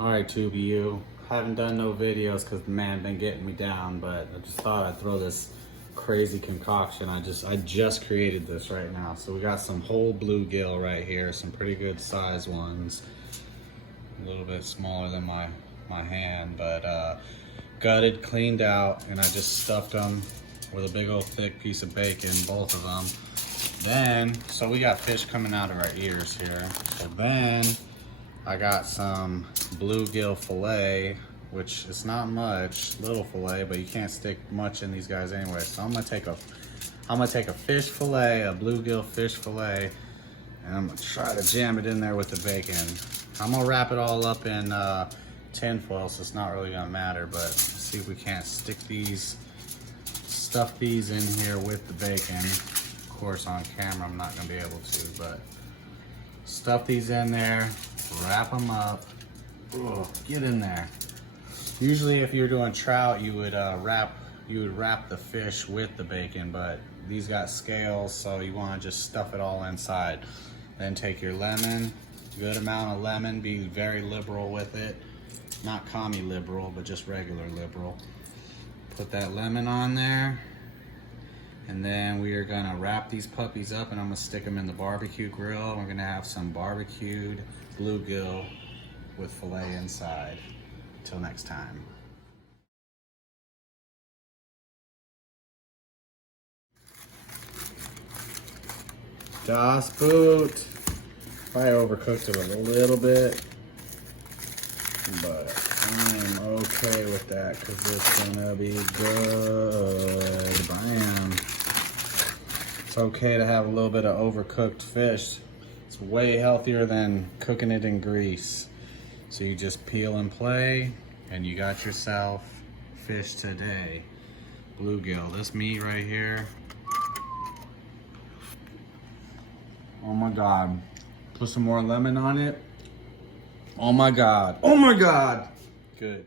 Alright, TubeU. Haven't done no videos because the man been getting me down, but I just thought I'd throw this crazy concoction. I just created this right now. So we got some whole bluegill right here, some pretty good size ones. A little bit smaller than my hand, but gutted, cleaned out, and I just stuffed them with a big old thick piece of bacon, both of them. Then, so we got fish coming out of our ears here. So then I got some bluegill fillet, which is not much, little fillet, but you can't stick much in these guys anyway. So I'm gonna take a fish fillet, a bluegill fish fillet, and I'm gonna try to jam it in there with the bacon. I'm gonna wrap it all up in tin foil, so it's not really gonna matter, but see if we can't stuff these in here with the bacon. Of course, on camera, I'm not gonna be able to, but stuff these in there, wrap them up. Ugh, get in there. Usually if you're doing trout, you would wrap the fish with the bacon, but these got scales, so you wanna just stuff it all inside. Then take your lemon, good amount of lemon, be very liberal with it. Not commie liberal, but just regular liberal. Put that lemon on there. And then we are gonna wrap these puppies up and I'm gonna stick them in the barbecue grill. We're gonna have some barbecued bluegill with filet inside. Till next time. Das Boot. I overcooked it a little bit, but I'm okay with that because it's gonna be good. Bam. It's okay to have a little bit of overcooked fish. It's way healthier than cooking it in grease. So you just peel and play, and you got yourself fish today. Bluegill, this meat right here. Oh my God. Put some more lemon on it. Oh my God. Oh my God. Good.